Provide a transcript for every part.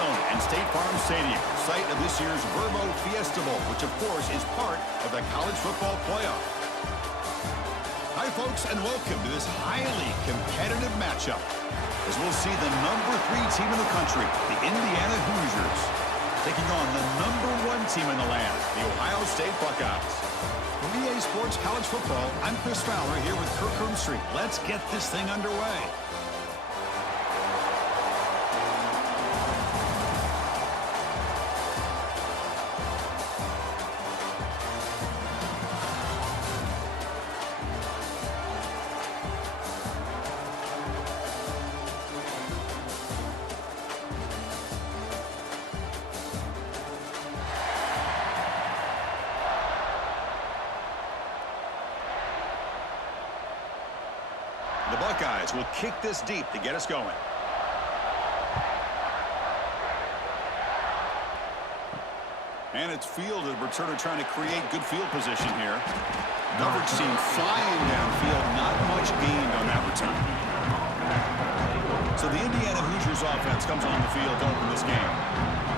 Zone and State Farm Stadium, site of this year's Verbo Fiesta Bowl, which of course is part of the college football playoff. Hi folks, and welcome to this highly competitive matchup, as we'll see the number 3 team in the country, the Indiana Hoosiers, taking on the number 1 team in the land, the Ohio State Buckeyes. From EA Sports College Football, I'm Chris Fowler here with Kirk Herbstreit. Let's get this thing underway. The Buckeyes will kick this deep to get us going. And it's fielded. Returner trying to create good field position here. Coverage team flying downfield. Not much gained on that return. So the Indiana Hoosiers offense comes on the field to open this game.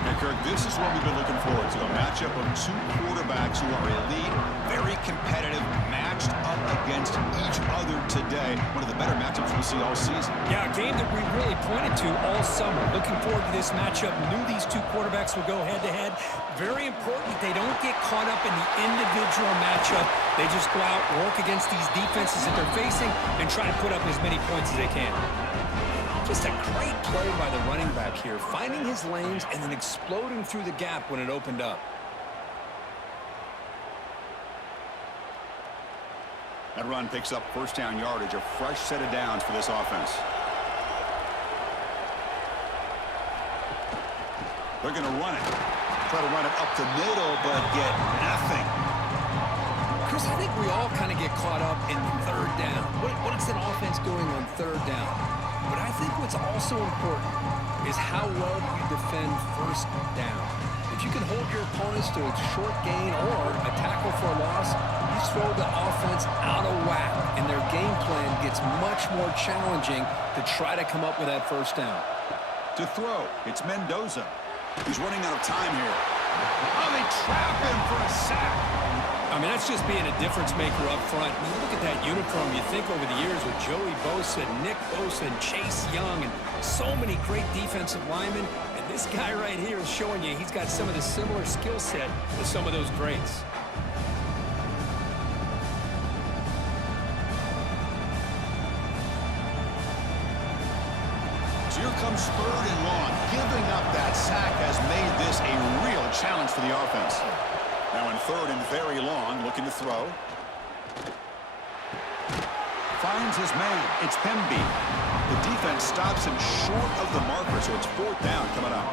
And Kirk, this is what we've been looking forward to. A matchup of 2 quarterbacks who are elite, very competitive, matched up against each other today. One of the better matchups we'll see all season. Yeah, a game that we really pointed to all summer. Looking forward to this matchup. Knew these 2 quarterbacks would go head-to-head. Very important that they don't get caught up in the individual matchup. They just go out, work against these defenses that they're facing, and try to put up as many points as they can. Just a great play by the running back here, finding his lanes and then exploding through the gap when it opened up. That run picks up first down yardage, a fresh set of downs for this offense. They're going to run it. Try to run it up the middle, but get nothing. Chris, I think we all kind of get caught up in third down. What is an offense doing on third down? But I think what's also important is how well you defend first down. If you can hold your opponents to a short gain or a tackle for a loss, you throw the offense out of whack, and their game plan gets much more challenging to try to come up with that first down. To throw, it's Mendoza. He's running out of time here. Oh, they trap him for a sack. I mean, that's just being a difference maker up front. I mean, look at that uniform. You think over the years with Joey Bosa, Nick Bosa, and Chase Young, and so many great defensive linemen. And this guy right here is showing you he's got some of the similar skill set to some of those greats. So here comes 3rd and long. Giving up that sack has made this a real challenge for the offense. Now in 3rd and very long, looking to throw. Finds his man. It's Hemby. The defense stops him short of the marker, so it's 4th down coming up.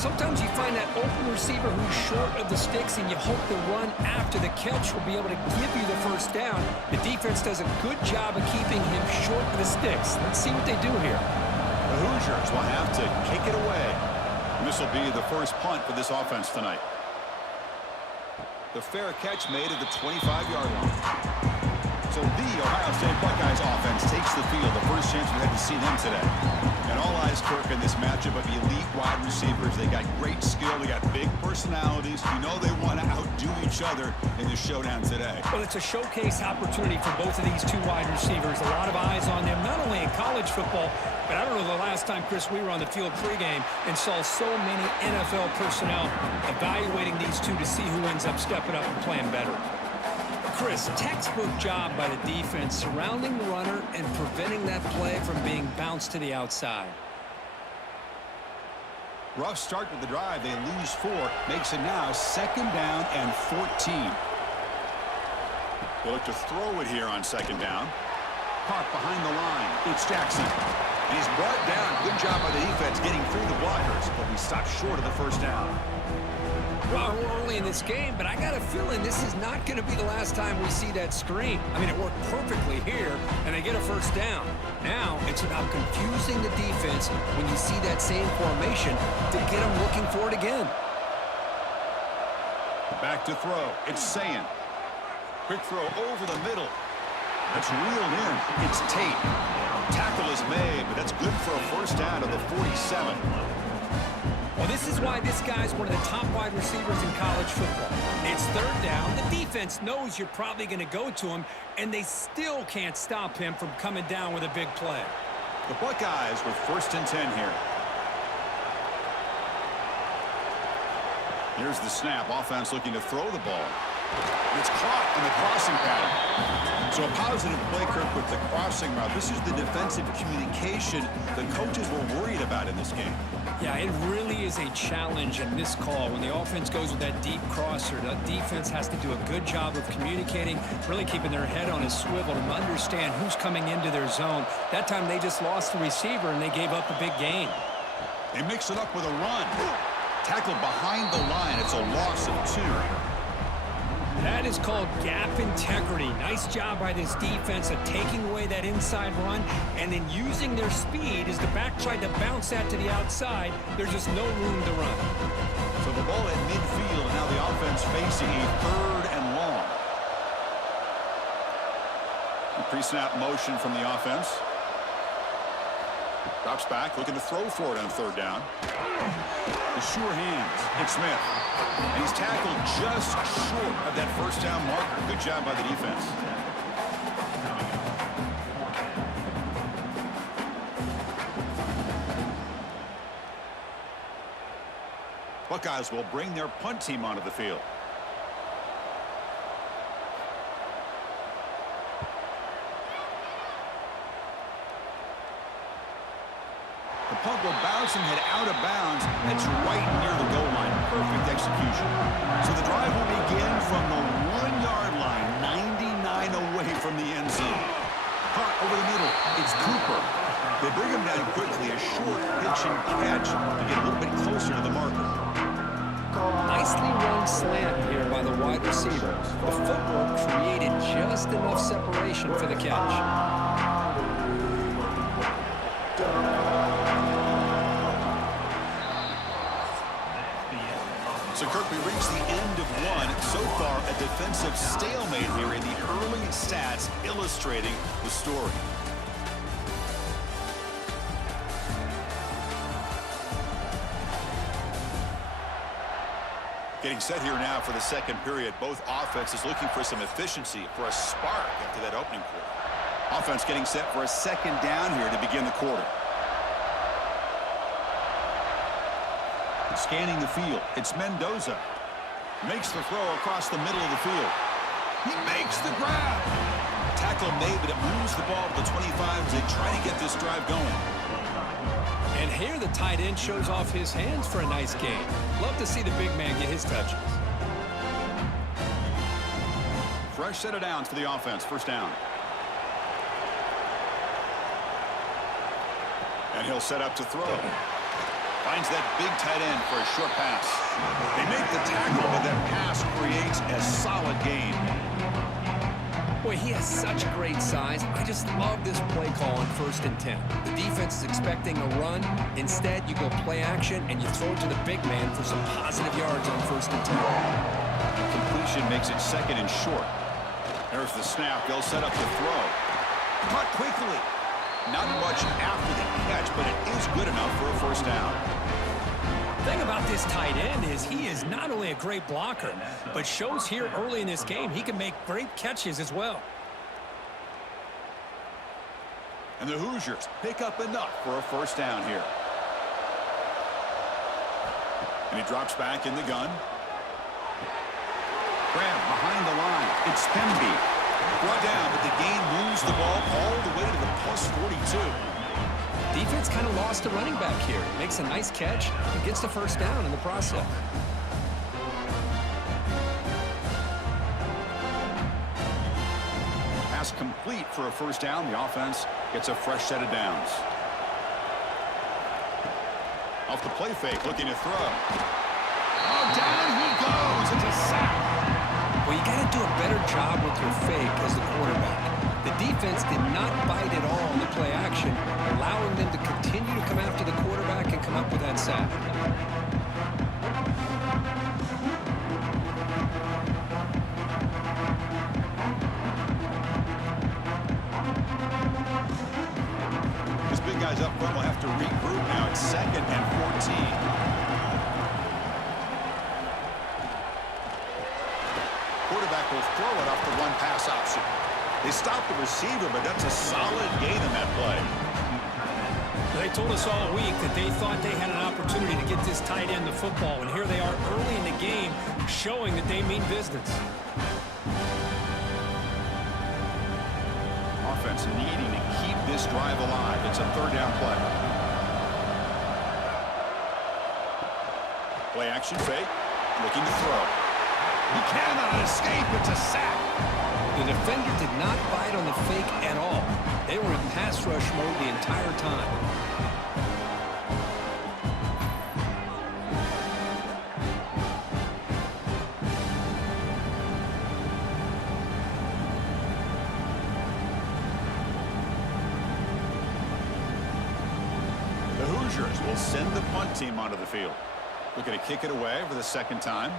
Sometimes you find that open receiver who's short of the sticks, and you hope the run after the catch will be able to give you the first down. The defense does a good job of keeping him short of the sticks. Let's see what they do here. The Hoosiers will have to kick it away. And this will be the first punt for this offense tonight. The fair catch made at the 25-yard line. So the Ohio State Buckeyes offense takes the field. The first chance we had to see them today. And all eyes, Kirk, in this matchup of elite wide receivers. They got great skill. They got big personalities. You know they want to outdo each other in this showdown today. Well, it's a showcase opportunity for both of these 2 wide receivers. A lot of eyes on them, not only in college football, but I don't know the last time, Chris, we were on the field pregame and saw so many NFL personnel evaluating these 2 to see who ends up stepping up and playing better. Chris, textbook job by the defense surrounding the runner and preventing that play from being bounced to the outside. Rough start to the drive. They lose 4. Makes it now 2nd down and 14. They look to throw it here on 2nd down. Caught behind the line. It's Jackson. And he's brought down. Good job by the defense getting through the blockers, but we stopped short of the first down. Well, we're early in this game, but I got a feeling this is not going to be the last time we see that screen. I mean, it worked perfectly here, and they get a first down. Now, it's about confusing the defense when you see that same formation to get them looking for it again. Back to throw. It's Sayin. Quick throw over the middle. That's reeled in. It's Tate. Tackle is made, but that's good for a first down to the 47. This is why this guy's one of the top wide receivers in college football. It's third down. The defense knows you're probably going to go to him, and they still can't stop him from coming down with a big play. The Buckeyes with 1st and 10 here. Here's the snap. Offense looking to throw the ball. It's caught in the crossing pattern. So a positive play, Kirk, with the crossing route. This is the defensive communication the coaches were worried about in this game. Yeah, it really is a challenge in this call. When the offense goes with that deep crosser, the defense has to do a good job of communicating, really keeping their head on a swivel and understand who's coming into their zone. That time they just lost the receiver and they gave up a big gain. They mix it up with a run. Tackled behind the line. It's a loss of 2. That is called gap integrity. Nice job by this defense of taking away that inside run and then using their speed as the back tried to bounce that to the outside. There's just no room to run. So the ball at midfield, and now the offense facing a 3rd and long. Pre-snap motion from the offense. Drops back, looking to throw for it on 3rd down. The sure hands. It's Smith. And he's tackled just short of that 1st down marker. Good job by the defense. Buckeyes will bring their punt team onto the field. The punt will bounce and head out of bounds. That's right near the goal line. Perfect execution. So the drive will begin from the 1-yard line, 99 away from the end zone. Caught over the middle. It's Cooper. They bring him down quickly. A short pitch and catch to get a little bit closer to the marker. Nicely run slant here by the wide receiver. The footwork created just enough separation for the catch. So, Kirk, we reached the end of one. So far, a defensive stalemate here in the early stats illustrating the story. Getting set here now for the 2nd period. Both offenses looking for some efficiency, for a spark after that opening quarter. Offense getting set for a 2nd down here to begin the quarter. Scanning the field. It's Mendoza. Makes the throw across the middle of the field. He makes the grab. Tackle made, but it moves the ball to the 25 as they try to get this drive going. And here the tight end shows off his hands for a nice gain. Love to see the big man get his touches. Fresh set of downs for the offense. 1st down. And he'll set up to throw. Finds that big tight end for a short pass. They make the tackle, but that pass creates a solid gain. Boy, he has such great size. I just love this play call on 1st and 10. The defense is expecting a run. Instead, you go play action, and you throw it to the big man for some positive yards on 1st and 10. Completion makes it 2nd and short. There's the snap. They'll set up the throw. Caught quickly. Not much after the catch, but it is good enough for a 1st down. The thing about this tight end is he is not only a great blocker, but shows here early in this game he can make great catches as well. And the Hoosiers pick up enough for a 1st down here. And he drops back in the gun. Grab behind the line. It's Pemby. Brought down, but the gain moves the ball all the way to the plus 42. Defense kind of lost a running back here. Makes a nice catch and gets the 1st down in the process. Pass complete for a 1st down. The offense gets a fresh set of downs. Off the play fake, looking to throw. Oh, down he goes. It's a sack. Well, you got to do a better job with your fake as the quarterback. The defense did not bite at all on the play action, allowing them to continue to come after the quarterback and come up with that sack. These big guys up front will have to regroup now. It's 2nd and 14. will throw it off the one-pass option. They stopped the receiver, but that's a solid gain in that play. They told us all week that they thought they had an opportunity to get this tight end the football, and here they are early in the game showing that they mean business. Offense needing to keep this drive alive. It's a third down play. Play action fake, looking to throw. He cannot escape. It's a sack. The defender did not bite on the fake at all. They were in pass rush mode the entire time. The Hoosiers will send the punt team onto the field. Looking to kick it away for the second time.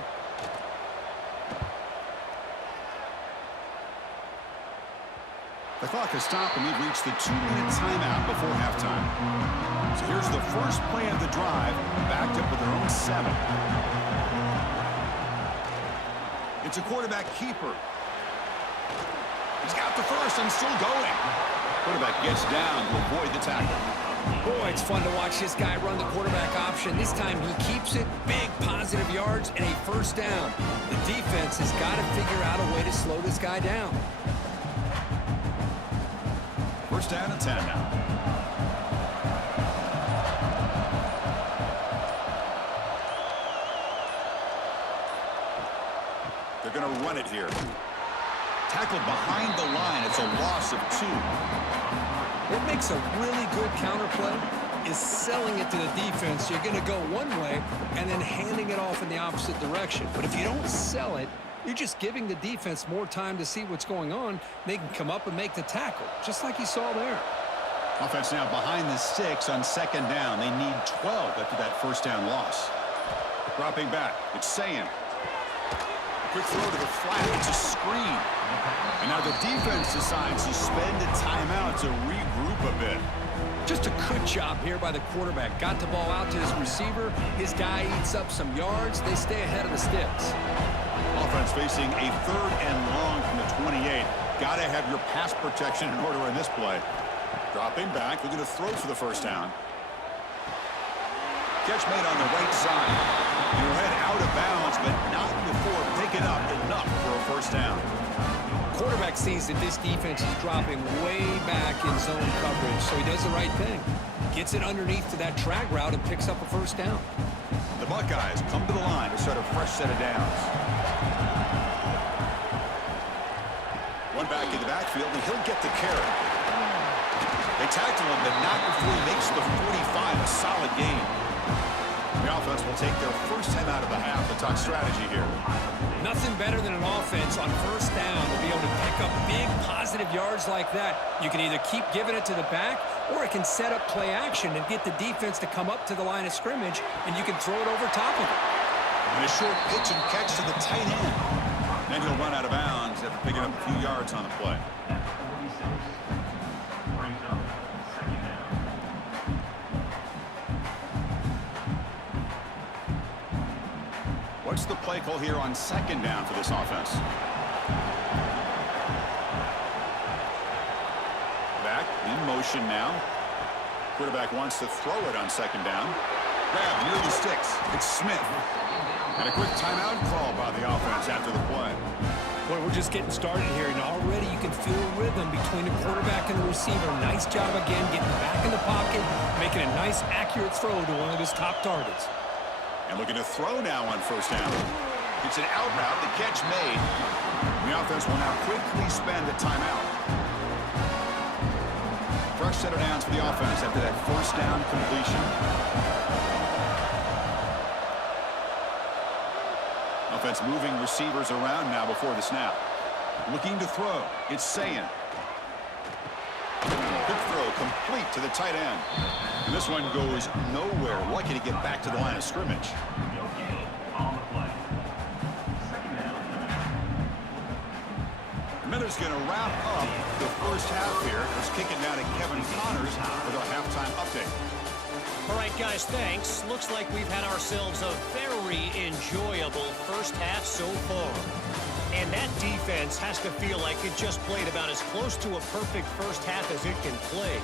The clock has stopped, and we've reached the 2-minute timeout before halftime. So here's the first play of the drive, backed up with their own 7. It's a quarterback keeper. He's got the first and still going. Quarterback gets down to avoid the tackle. Boy, it's fun to watch this guy run the quarterback option. This time he keeps it, big positive yards, and a first down. The defense has got to figure out a way to slow this guy down. First down and 10 now. They're going to run it here. Tackled behind the line. It's a loss of 2. What makes a really good counterplay is selling it to the defense. You're going to go one way and then handing it off in the opposite direction. But if you don't sell it, you're just giving the defense more time to see what's going on. They can come up and make the tackle, just like you saw there. Offense now behind the 6 on second down. They need 12 after that first down loss. Dropping back. It's Sayin. Quick throw to the flat. It's a screen. And now the defense decides to spend a timeout to regroup a bit. Just a good job here by the quarterback. Got the ball out to his receiver. His guy eats up some yards. They stay ahead of the sticks. Offense facing a third and long from the 28. Got to have your pass protection in order in this play. Dropping back. Looking to throw for the first down. Catch made on the right side. You'll head out of bounds, but not before picking up enough for a first down. Quarterback sees that this defense is dropping way back in zone coverage, so he does the right thing. Gets it underneath to that drag route and picks up a first down. The Buckeyes come to the line to start a fresh set of downs. One back in the backfield, and he'll get the carry. They tackle him, but not before he makes the 45, a solid gain. The offense will take their first time out of the half to talk strategy here. Nothing better than an offense on first down to be able to pick up big positive yards like that. You can either keep giving it to the back, or it can set up play action and get the defense to come up to the line of scrimmage, and you can throw it over top of it. And a short pitch and catch to the tight end. Then he'll run out of bounds after picking up a few yards on the play. What's the play call here on second down for this offense? Back in motion now. Quarterback wants to throw it on second down. Grab near the sticks. It's Smith. And a quick timeout call by the offense after the play. Boy, we're just getting started here, and already you can feel a rhythm between the quarterback and the receiver. Nice job again getting back in the pocket, making a nice, accurate throw to one of his top targets. And looking to throw now on first down. It's an out route, the catch made. The offense will now quickly spend a timeout. Fresh set of downs for the offense after that first down completion. Offense moving receivers around now before the snap. Looking to throw. It's Sayin. Quick throw complete to the tight end. And this one goes nowhere. Lucky to get back to the line of scrimmage. Miller's going to wrap up the first half here. Let's kick it down to Kevin Connors with our halftime update. All right, guys, thanks. Looks like we've had ourselves a very enjoyable first half so far. And that defense has to feel like it just played about as close to a perfect first half as it can play.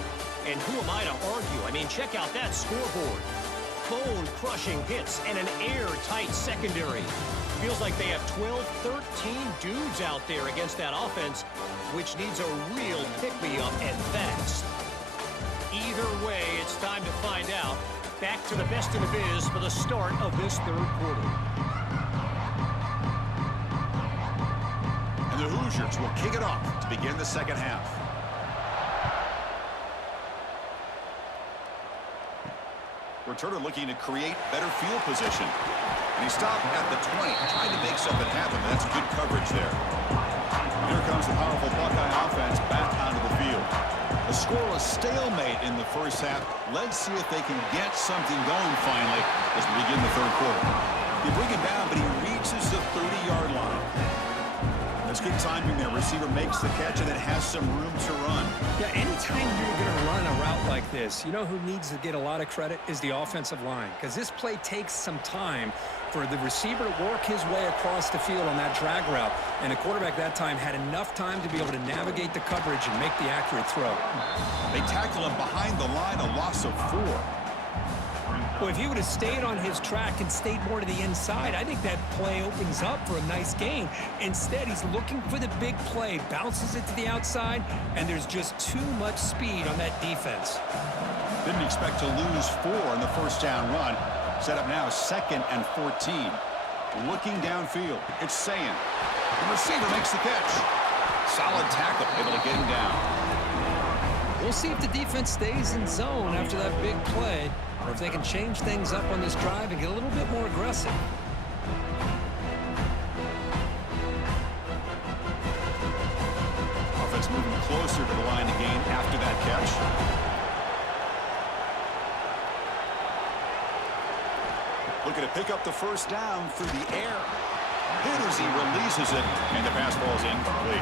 And who am I to argue? I mean, check out that scoreboard. Bone-crushing hits and an airtight secondary. Feels like they have 12, 13 dudes out there against that offense, which needs a real pick-me-up and fast. Either way, it's time to find out. Back to the best in the biz for the start of this third quarter. And the Hoosiers will kick it off to begin the second half. Returner looking to create better field position. And he stopped at the 20, trying to make something happen. That's good coverage there. Here comes the powerful Buckeye offense back onto the field. A scoreless stalemate in the first half. Let's see if they can get something going finally as we begin the third quarter. They bring him down, but he reaches the 30-yard line. That's good timing there. Receiver makes the catch and then has some room to run. Yeah, anytime you're going to run a route like this, you know who needs to get a lot of credit is the offensive line, because this play takes some time for the receiver to work his way across the field on that drag route, and the quarterback that time had enough time to be able to navigate the coverage and make the accurate throw. They tackle him behind the line, a loss of 4. Well, if he would have stayed on his track and stayed more to the inside, I think that play opens up for a nice gain. Instead, he's looking for the big play, bounces it to the outside, and there's just too much speed on that defense. Didn't expect to lose 4 in the first down run. Set up now 2nd and 14. Looking downfield, it's Sayin. The receiver makes the catch. Solid tackle, able to get him down. We'll see if the defense stays in zone after that big play, or if they can change things up on this drive and get a little bit more aggressive. Offense moving closer to the line to gain after that catch. Looking to pick up the first down through the air. Hit as he releases it, and the pass ball is incomplete.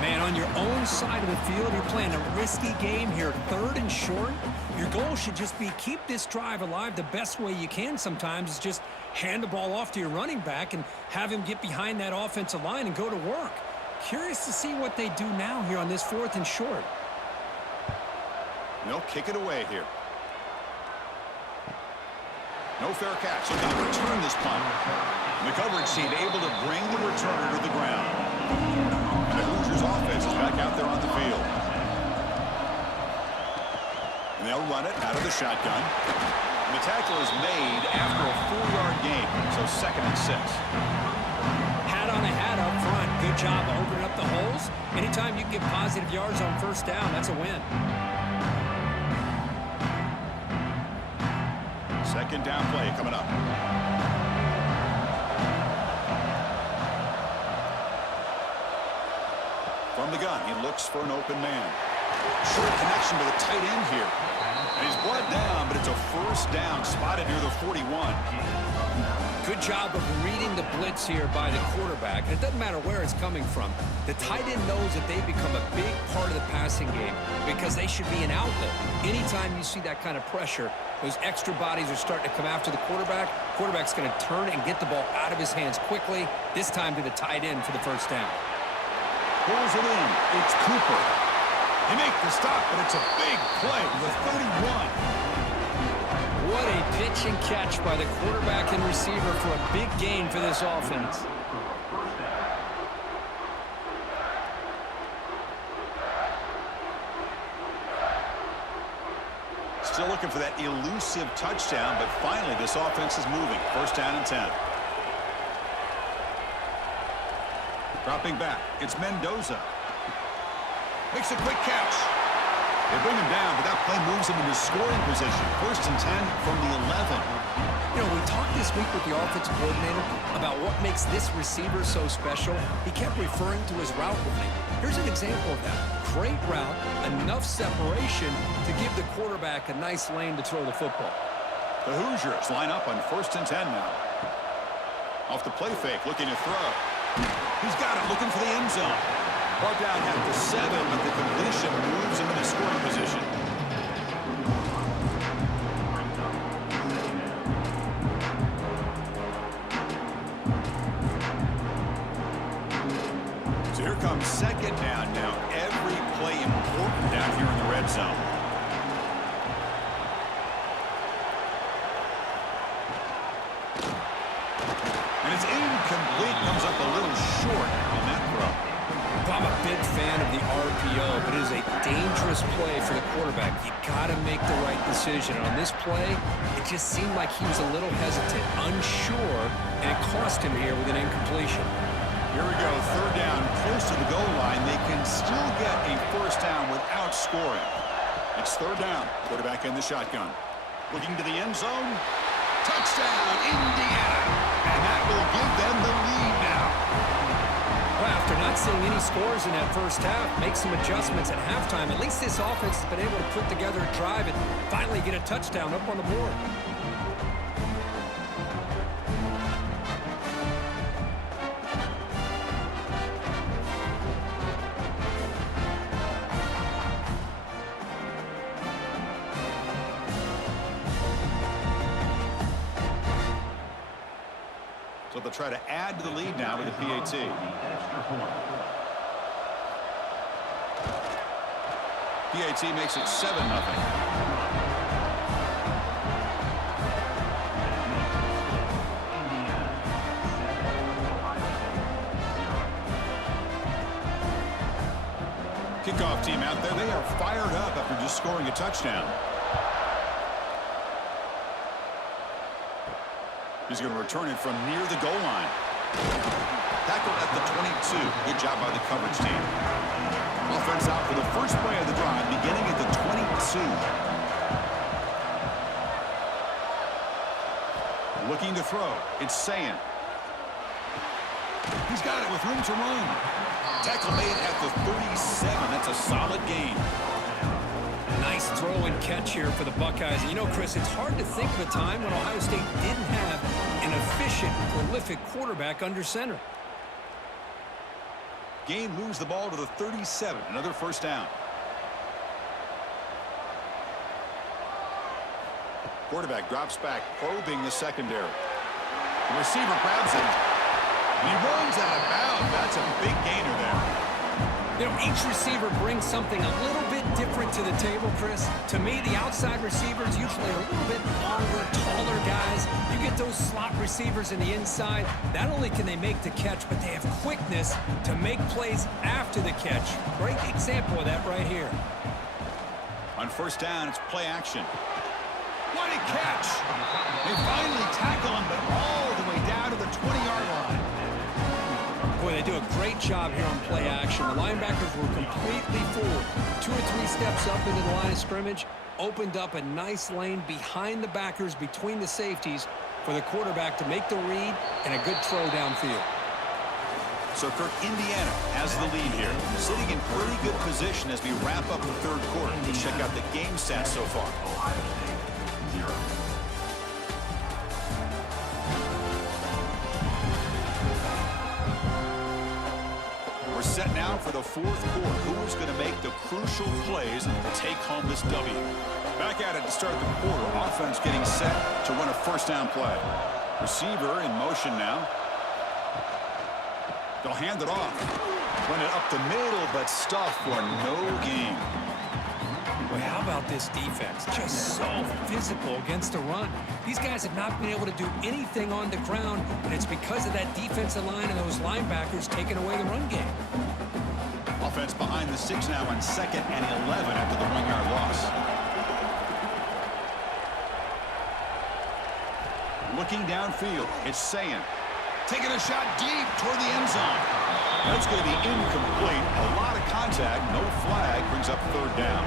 Man, on your own side of the field, you're playing a risky game here, 3rd and short. Your goal should just be keep this drive alive the best way you can sometimes is just hand the ball off to your running back and have him get behind that offensive line and go to work. Curious to see what they do now here on this 4th and short. They'll kick it away here. No fair catch. Looking to return this punt. And the coverage team able to bring the returner to the ground. And the Hoosiers offense is back out there on the field. And they'll run it out of the shotgun. And the tackle is made after a 4-yard gain. So 2nd and 6. Hat on a hat up front. Good job of opening up the holes. Anytime you can get positive yards on first down, that's a win. 2nd down play coming up. From the gun, he looks for an open man. Short connection to the tight end here. And he's brought down, but it's a first down spotted near the 41. Good job of reading the blitz here by the quarterback. And it doesn't matter where it's coming from. The tight end knows that they become a big part of the passing game because they should be an outlet. Anytime you see that kind of pressure, those extra bodies are starting to come after the quarterback. Quarterback's going to turn and get the ball out of his hands quickly, this time to the tight end for the first down. Pulls it in. It's Cooper. He makes the stop, but it's a big play with 31. What a pitch and catch by the quarterback and receiver for a big gain for this offense. Still looking for that elusive touchdown, but finally this offense is moving. First down and 10. Dropping back, it's Mendoza. Makes a quick catch. They bring him down, but that play moves him into scoring position. First and 10 from the 11. You know, we talked this week with the offensive coordinator about what makes this receiver so special. He kept referring to his route running. Here's an example of that. Great route, enough separation to give the quarterback a nice lane to throw the football. The Hoosiers line up on first and 10 now. Off the play fake, looking to throw. He's got it, looking for the end zone. Brought down at the 7, but the completion moves him into scoring position. second down now. Every play important down here in the red zone. And it's incomplete. Comes up a little short on that throw. I'm a big fan of the RPO, but it is a dangerous play for the quarterback. You got to make the right decision. And on this play, it just seemed like he was a little hesitant, unsure, and it cost him here with an incompletion. Here we go, third down, close to the goal line. They can still get a first down without scoring. It's third down. Quarterback in the shotgun. Looking to the end zone. Touchdown, Indiana. And that will give them the lead now. Well, after not seeing any scores in that first half, make some adjustments at halftime. At least this offense has been able to put together a drive and finally get a touchdown up on the board. So they'll try to add to the lead now with the PAT. PAT makes it 7-0. Kickoff team out there. They are fired up after just scoring a touchdown. He's going to return it from near the goal line. Tackled at the 22. Good job by the coverage team. Offense out for the first play of the drive, beginning at the 22. Looking to throw. It's Sayan. He's got it with room to run. Tackle made at the 37. That's a solid gain. Nice throw and catch here for the Buckeyes. And you know, Chris, it's hard to think of a time when Ohio State didn't have an efficient, prolific quarterback under center. Gain moves the ball to the 37. Another first down. Quarterback drops back, probing the secondary. The receiver grabs it. And he runs out of bounds. That's a big gainer there. You know, each receiver brings something a little bit different to the table, Chris. To me, the outside receivers usually are a little bit longer, taller guys. You get those slot receivers in the inside. Not only can they make the catch, but they have quickness to make plays after the catch. Great example of that right here. On first down, it's play action. What a catch! They finally tackle him, but all the way down to the 20-yard line. Boy, they do a great job here on play action. The linebackers were completely fooled. 2 or 3 steps up into the line of scrimmage, opened up a nice lane behind the backers, between the safeties, for the quarterback to make the read and a good throw downfield. So, Kirk, Indiana has the lead here, sitting in pretty good position as we wrap up the third quarter. Let's check out the game stats so far. We're set now for the fourth quarter. Who is going to make the crucial plays to take home this W? Back at it to start the quarter. Offense getting set to run a first down play. Receiver in motion now. They'll hand it off. Run it up the middle, but stuffed for no gain. Boy, how about this defense? Just so physical against the run. These guys have not been able to do anything on the ground, and it's because of that defensive line and those linebackers taking away the run game. Offense behind the 6 now on 2nd and 11 after the 1-yard loss. Looking downfield, it's Sayan. Taking a shot deep toward the end zone. That's going to be incomplete. A lot of contact, no flag, brings up third down.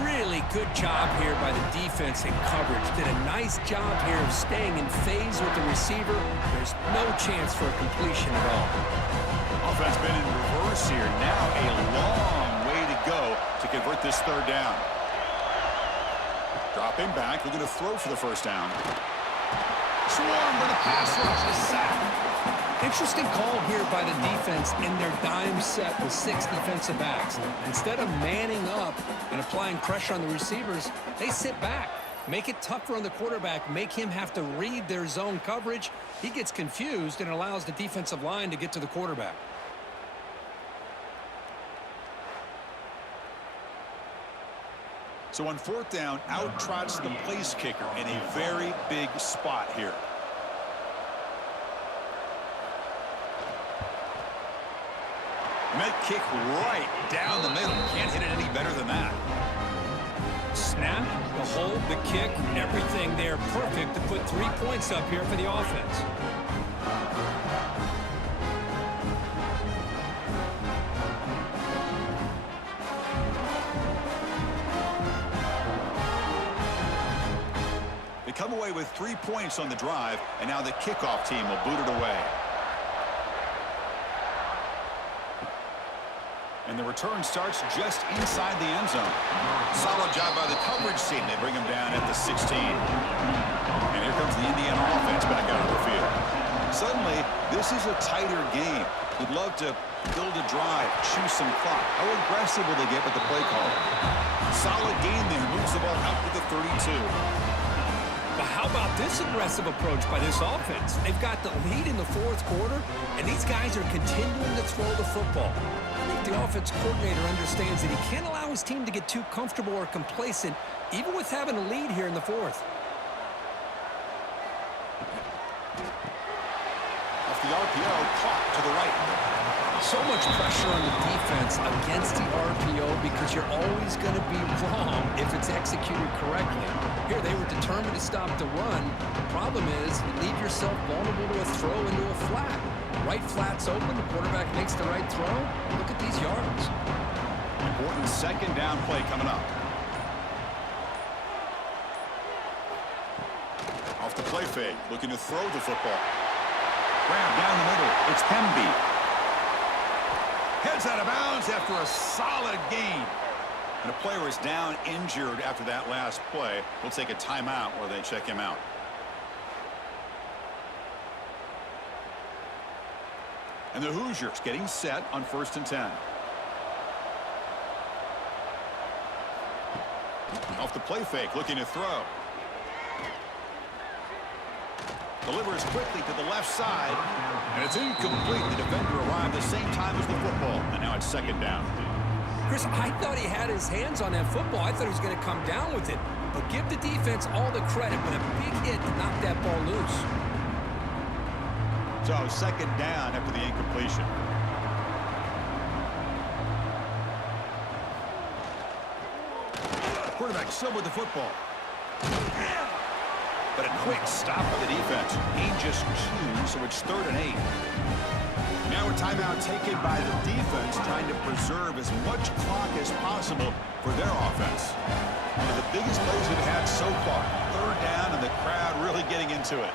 Really good job here by the defense in coverage. Did a nice job here of staying in phase with the receiver. There's no chance for a completion at all. Offense been in reverse here. Now a long way to go to convert this third down. Dropping back, looking to throw for the first down. Swarmed by the pass rush, a sack. Interesting call here by the defense in their dime set with 6 defensive backs. Instead of manning up and applying pressure on the receivers, they sit back. Make it tougher on the quarterback. Make him have to read their zone coverage. He gets confused and allows the defensive line to get to the quarterback. So on fourth down, out trots the place kicker in a very big spot here. And that kick right down the middle. Can't hit it any better than that. Snap, the hold, the kick, everything there perfect to put 3 points up here for the offense. They come away with 3 points on the drive, and now the kickoff team will boot it away. And the return starts just inside the end zone. Solid job by the coverage team. They bring him down at the 16. And here comes the Indiana offense back out of the field. Suddenly, this is a tighter game. We'd love to build a drive, choose some clock. How aggressive will they get with the play call? Solid game there. Moves the ball out to the 32. But how about this aggressive approach by this offense? They've got the lead in the fourth quarter, and these guys are continuing to throw the football. I think the offense coordinator understands that he can't allow his team to get too comfortable or complacent, even with having a lead here in the fourth. Off the RPO, caught to the right. So much pressure on the defense against the RPO because you're always going to be wrong if it's executed correctly. Here, they were determined to stop the run. The problem is you leave yourself vulnerable to a throw into a flat. Right flat's open, the quarterback makes the right throw. Look at these yards. Important second down play coming up. Off the play fake, looking to throw the football. Grab down the middle. It's Hemby. Heads out of bounds after a solid gain. And a player is down injured after that last play. We'll take a timeout while they check him out. And the Hoosiers getting set on 1st and 10. Off the play fake, looking to throw. Delivers quickly to the left side. And it's incomplete. The defender arrived the same time as the football. And now it's second down. Chris, I thought he had his hands on that football. I thought he was going to come down with it. But give the defense all the credit, but a big hit to knock that ball loose. So second down after the incompletion. Quarterback still with the football. But a quick stop by the defense. Gain just 2, so it's 3rd and 8. Now a timeout taken by the defense, trying to preserve as much clock as possible for their offense. One of the biggest plays we've had so far. 3rd down, and the crowd really getting into it.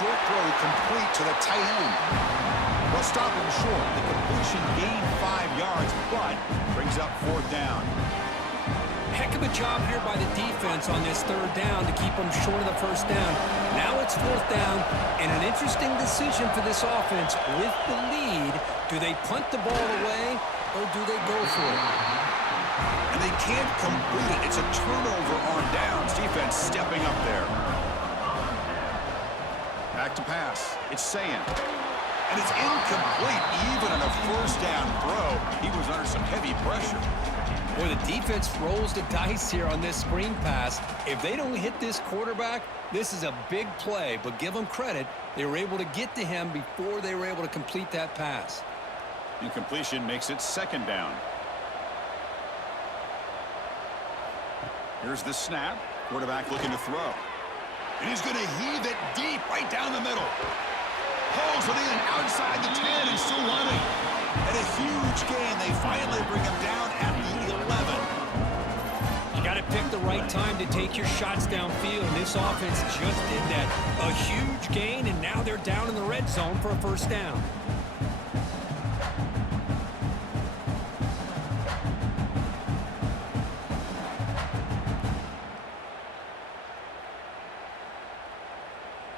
Short throw complete to the tight end. Well, stop him short. The completion gained 5 yards, but brings up 4th down. Heck of a job here by the defense on this 3rd down to keep them short of the 1st down. Now it's 4th down, and an interesting decision for this offense. With the lead, do they punt the ball away, or do they go for it? And they can't complete it. It's a turnover on downs. Defense stepping up there. Back to pass. It's Sayan. And it's incomplete. Even on a 1st down throw, he was under some heavy pressure. Boy, the defense rolls the dice here on this screen pass. If they don't hit this quarterback, this is a big play. But give them credit. They were able to get to him before they were able to complete that pass. Incompletion makes it 2nd down. Here's the snap. Quarterback looking to throw. And he's going to heave it deep right down the middle. Pulls it in outside the 10 and still running. And a huge gain. They finally bring him down at the 11. You got to pick the right time to take your shots downfield, and this offense just did that. A huge gain, and now they're down in the red zone for a 1st down.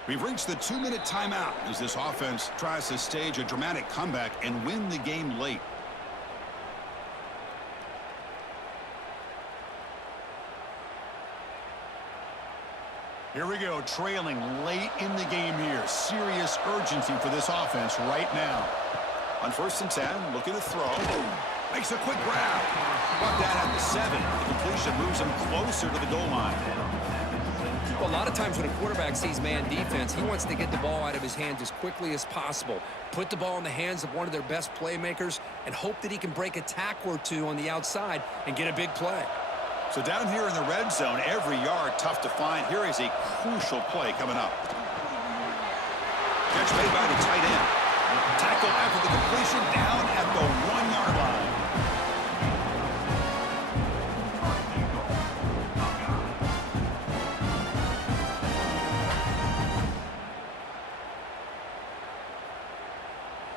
We've reached the 2-minute timeout as this offense tries to stage a dramatic comeback and win the game late. Here we go, trailing late in the game here. Serious urgency for this offense right now. On 1st and 10, looking to throw. Makes a quick grab. Brought down at the 7. The completion moves him closer to the goal line. Well, a lot of times when a quarterback sees man defense, he wants to get the ball out of his hands as quickly as possible, put the ball in the hands of one of their best playmakers, and hope that he can break a tackle or two on the outside and get a big play. So down here in the red zone, every yard tough to find. Here is a crucial play coming up. Catch made by the tight end. Tackle after the completion down at the 1-yard line.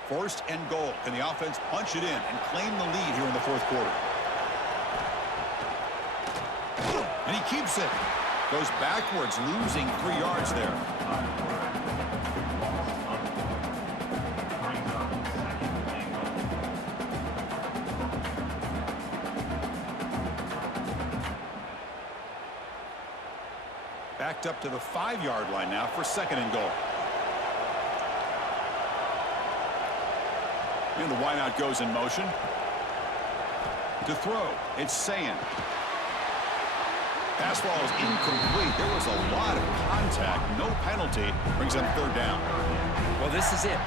First and goal. Can the offense punch it in and claim the lead here in the fourth quarter? And he keeps it. Goes backwards, losing 3 yards there. Backed up to the 5-yard line now for second and goal. And the wideout goes in motion. To throw, it's Sayin. Pass ball is incomplete. There was a lot of contact. No penalty. Brings up third down. Well, this is it.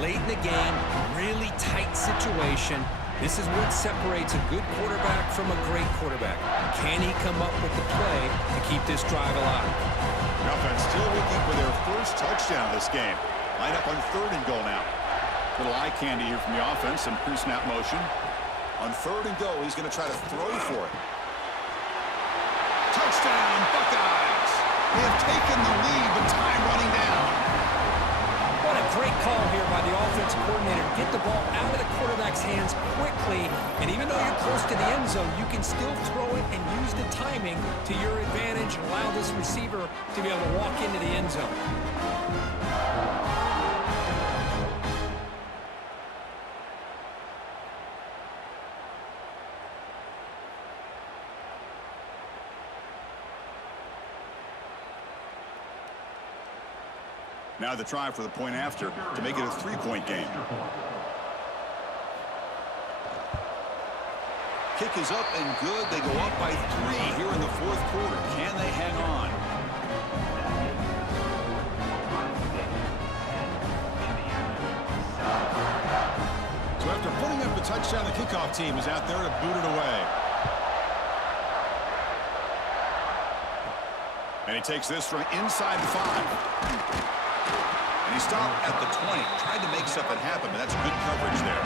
Late in the game, really tight situation. This is what separates a good quarterback from a great quarterback. Can he come up with the play to keep this drive alive? The offense still looking for their first touchdown of this game. Line up on third and goal now. Little eye candy here from the offense and pre-snap motion. On third and goal, he's going to try to throw for it. Touchdown, Buckeyes! They have taken the lead, but time running down. What a great call here by the offensive coordinator to get the ball out of the quarterback's hands quickly. And even though you're close to the end zone, you can still throw it and use the timing to your advantage and allow this receiver to be able to walk into the end zone. Now the try for the point after to make it a 3-point game. Kick is up and good. They go up by 3 here in the fourth quarter. Can they hang on? So after putting up the touchdown, the kickoff team is out there to boot it away. And he takes this from inside the 5. And he stopped at the 20. Tried to make something happen, but that's good coverage there.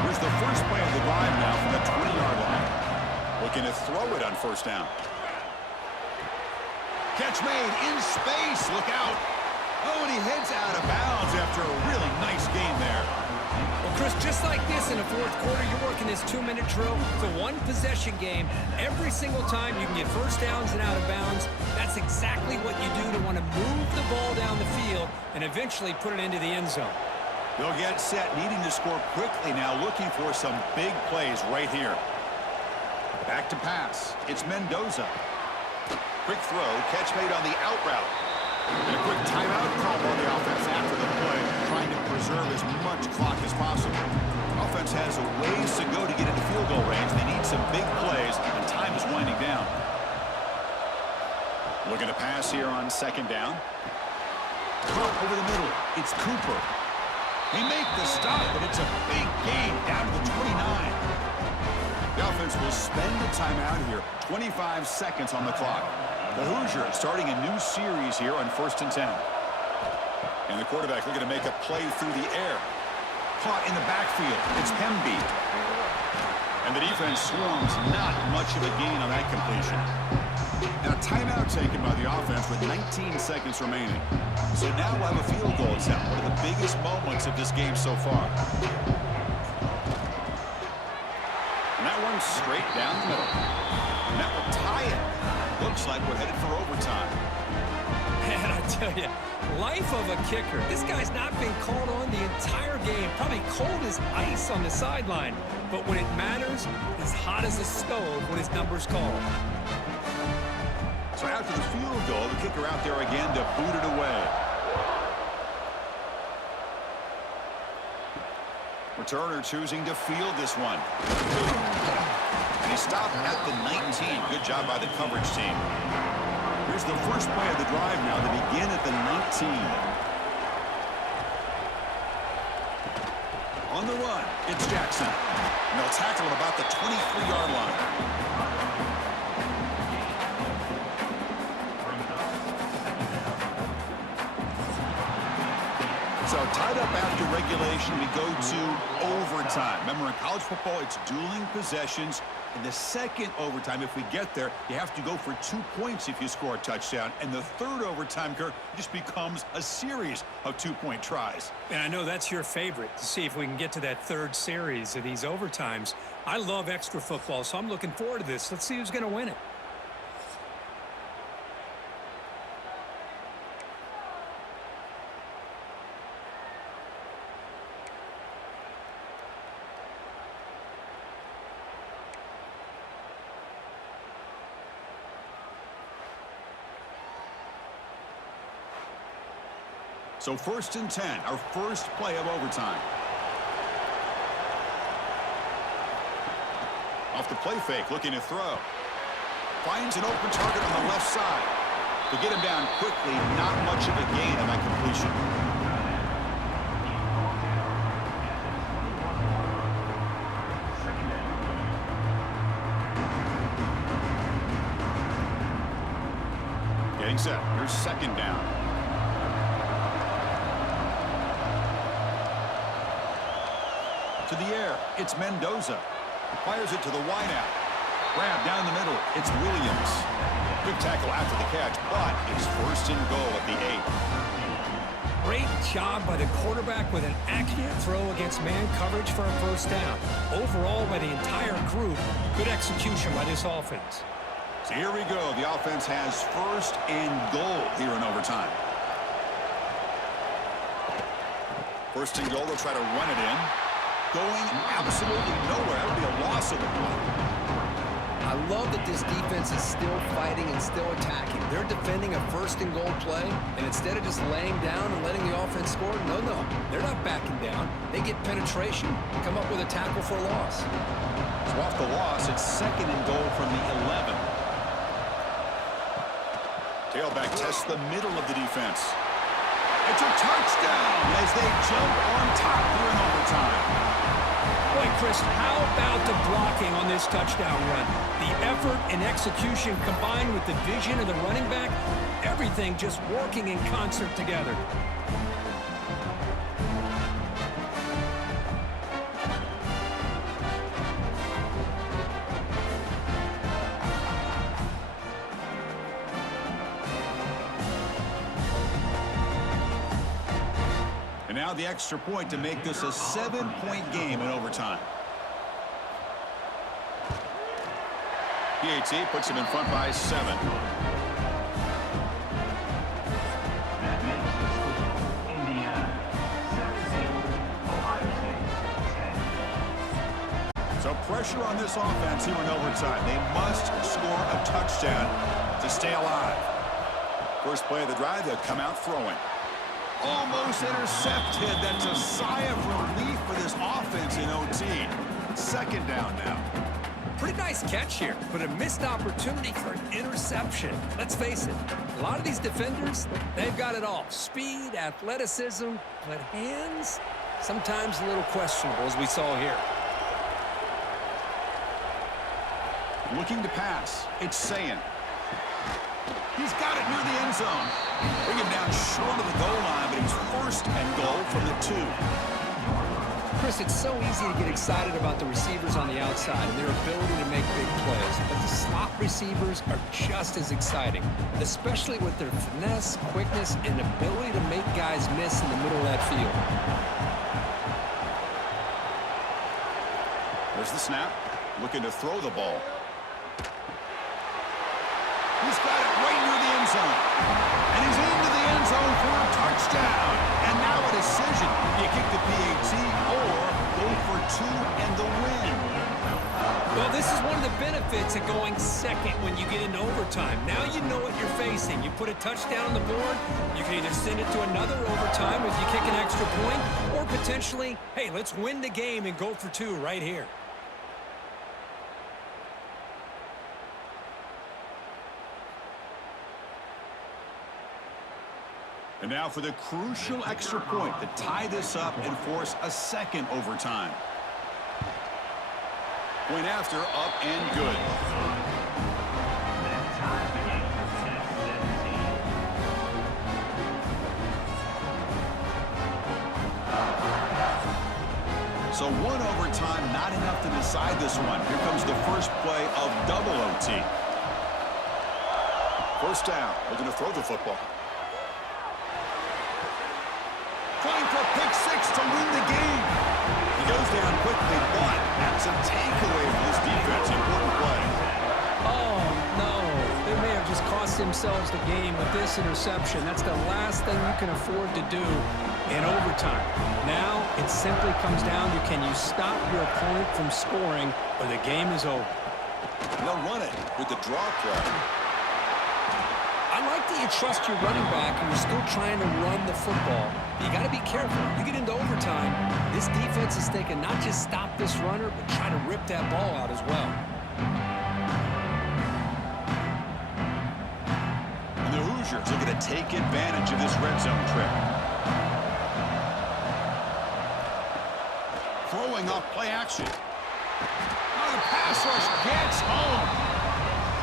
Here's the first play of the drive now from the 20-yard line. Looking to throw it on first down. Catch made in space. Look out. Oh, and he heads out of bounds after a really nice game there. Well, Chris, just like this in the fourth quarter, you're working this 2-minute drill. It's a one-possession game. Every single time you can get first downs and out of bounds. That's exactly what you do to want to move the ball down the field and eventually put it into the end zone. They'll get set, needing to score quickly now, looking for some big plays right here. Back to pass. It's Mendoza. Quick throw, catch made on the out route. And a quick timeout call on the offense after the play, trying to preserve as much clock as possible. Offense has a ways to go to get into field goal range. They need some big plays, and time is winding down. Looking to pass here on second down. Caught over the middle. It's Cooper. They make the stop, but it's a big gain down to the 29. The offense will spend the timeout here. 25 seconds on the clock. The Hoosiers starting a new series here on 1st and 10. And the quarterback looking to make a play through the air. Caught in the backfield. It's Hemby. And the defense swarms. Not much of a gain on that completion. Now timeout taken by the offense with 19 seconds remaining. So now we'll have a field goal attempt. One of the biggest moments of this game so far. And that one straight down the middle. And that will tie it. Looks like we're headed for overtime. Man, I tell you, life of a kicker. This guy's not been called on the entire game. Probably cold as ice on the sideline. But when it matters, he's hot as a stove when his number's called. So after the field goal, the kicker out there again to boot it away. We're Returner choosing to field this one. And he stopped at the 19. Good job by the coverage team. Here's the first play of the drive now. They begin at the 19. On the run, it's Jackson. And they'll tackle him about the 23-yard line. So tied up after regulation, we go to overtime. Remember, in college football, it's dueling possessions. In the second overtime, if we get there, you have to go for 2 points if you score a touchdown. And the third overtime, Kirk, just becomes a series of 2-point tries. And I know that's your favorite, to see if we can get to that third series of these overtimes. I love extra football, so I'm looking forward to this. Let's see who's going to win it. So 1st and 10, our first play of overtime. Off the play fake, looking to throw. Finds an open target on the left side. To get him down quickly, not much of a gain on that completion. Getting set. Here's 2nd down. To the air, it's Mendoza. Fires it to the wideout. Grab down the middle, it's Williams. Good tackle after the catch, but it's 1st and goal at the 8. Great job by the quarterback with an accurate throw against man coverage for a 1st down. Overall, by the entire group, good execution by this offense. So here we go. The offense has 1st and goal here in overtime. 1st and goal, they'll try to run it in. Going absolutely nowhere. That would be a loss of the ball. I love that this defense is still fighting and still attacking. They're defending a 1st and goal play, and instead of just laying down and letting the offense score, no, they're not backing down. They get penetration and come up with a tackle for a loss. So off the loss, it's 2nd and goal from the 11. Tailback tests the middle of the defense. It's a touchdown as they jump on top here in overtime. Boy, Chris, how about the blocking on this touchdown run? The effort and execution combined with the vision of the running back, everything just working in concert together. Now the extra point to make this a 7-point game in overtime. PAT puts him in front by 7. So pressure on this offense here in overtime. They must score a touchdown to stay alive. First play of the drive, they'll come out throwing. Almost intercepted. That's a sigh of relief for this offense in OT. 2nd down now. Pretty nice catch here, but a missed opportunity for an interception. Let's face it, a lot of these defenders, they've got it all. Speed, athleticism, but hands, sometimes a little questionable, as we saw here. Looking to pass. It's Sayin. He's got it near the end zone. Bring him down short of the goal line, but he's 1st and goal from the 2. Chris, it's so easy to get excited about the receivers on the outside and their ability to make big plays, but the slot receivers are just as exciting, especially with their finesse, quickness, and ability to make guys miss in the middle of that field. There's the snap. Looking to throw the ball. He's got it right near the end zone. And he's into the end zone for a touchdown. And now a decision. You kick the PAT or go for 2 and the win. Well, this is one of the benefits of going second when you get into overtime. Now you know what you're facing. You put a touchdown on the board, you can either send it to another overtime if you kick an extra point, or potentially, hey, let's win the game and go for two right here. And now for the crucial extra point to tie this up and force a second overtime. Point after, up and good. So one overtime, not enough to decide this one. Here comes the first play of double OT. First down, looking to throw the football. Trying for a pick six to win the game. He goes down quickly, but that's a takeaway for this defense. Important play. Oh, no. They may have just cost themselves the game with this interception. That's the last thing you can afford to do in overtime. Now it simply comes down to, can you stop your opponent from scoring, or the game is over. They'll run it with the draw play. I like that you trust your running back and you're still trying to run the football. You got to be careful. You get into overtime, this defense is thinking not just stop this runner, but try to rip that ball out as well. And the Hoosiers looking to take advantage of this red zone trip. Throwing off play action. Oh, the pass rush gets home.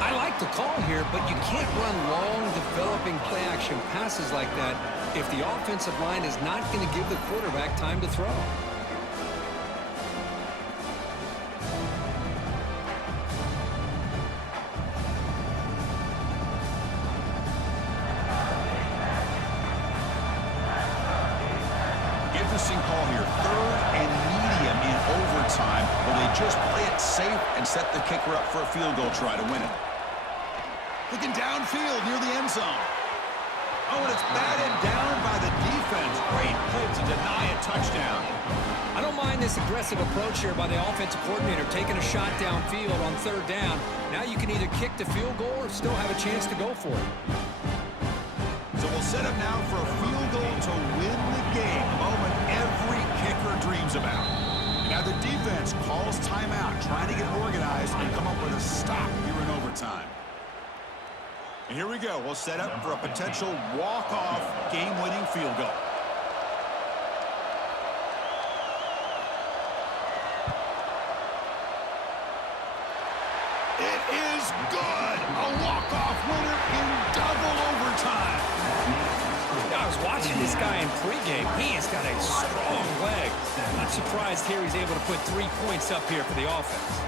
I like the call here, but you can't run long, developing play-action passes like that if the offensive line is not going to give the quarterback time to throw. Interesting call here. Third and medium in overtime, where they just play it safe and set the kicker up for a field goal try to win it. Looking downfield near the end zone. Oh, and it's batted down by the defense. Great pull to deny a touchdown. I don't mind this aggressive approach here by the offensive coordinator, taking a shot downfield on third down. Now you can either kick the field goal or still have a chance to go for it. So we'll set up now for a field goal to win the game, a moment every kicker dreams about. And now the defense calls timeout, trying to get organized and come up with a stop here in overtime. And here we go. We'll set up for a potential walk-off game-winning field goal. It is good! A walk-off winner in double overtime. I was watching this guy in pregame. He has got a strong leg. Not surprised here he's able to put 3 points up here for the offense.